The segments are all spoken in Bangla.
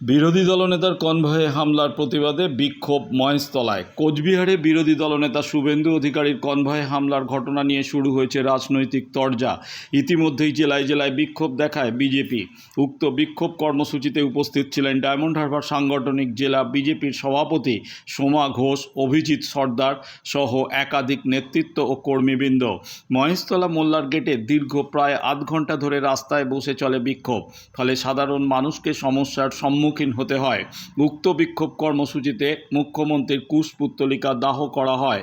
বিরোধী দলনেতার কনভয়ে হামলার প্রতিবাদে বিক্ষোভ মহেশতলায়। কোচবিহারে বিরোধী দলনেতা শুভেন্দু অধিকারীর কনভয়ে হামলার ঘটনা নিয়ে শুরু হয়েছে রাজনৈতিক তরজা। ইতিমধ্যেই জেলায় জেলায় বিক্ষোভ দেখায় বিজেপি। উক্ত বিক্ষোভ কর্মসূচিতে উপস্থিত ছিলেন ডায়মন্ড হারবার সাংগঠনিক জেলা বিজেপির সভাপতি সোমা ঘোষ, অভিজিৎ সর্দার সহ একাধিক নেতৃত্ব ও কর্মীবৃন্দ। মহেশতলা মোল্লার গেটে দীর্ঘ প্রায় আধ ঘণ্টা ধরে রাস্তায় বসে চলে বিক্ষোভ। ফলে সাধারণ মানুষকে সমস্যার সম্মুখীন হতে হয়। উক্ত বিক্ষোভ কর্মসূচিতে মুখ্যমন্ত্রীর কুশপুত্তলিকা দাহ করা হয়।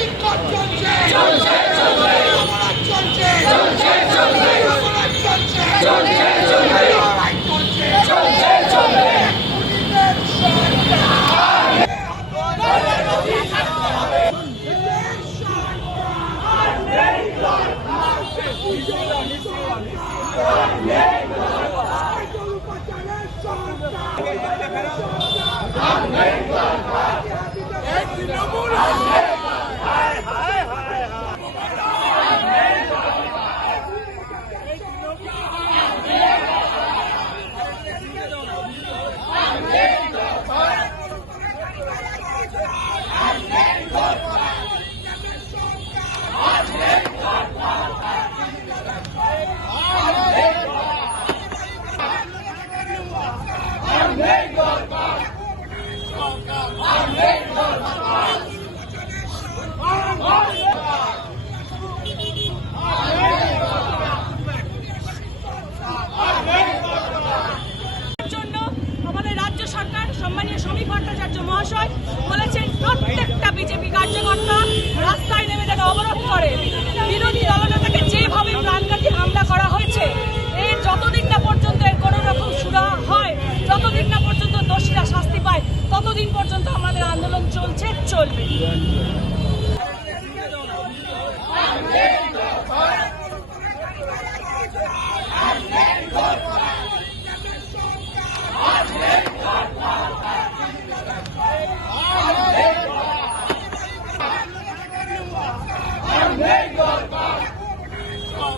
Vande সম্মানীয় শ্রমিক ভট্টাচার্য মহাশয় বলেছেন, প্রত্যেকটা বিজেপি কার্যকর্তা রাস্তায় নেমে যেন অবরোধ করে। বিরোধী দলনেতাকে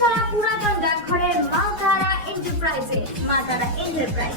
মহাশতলা পুরাতন ডাকঘরের মা তারা এন্টারপ্রাইজে মা তারা এন্টারপ্রাইজ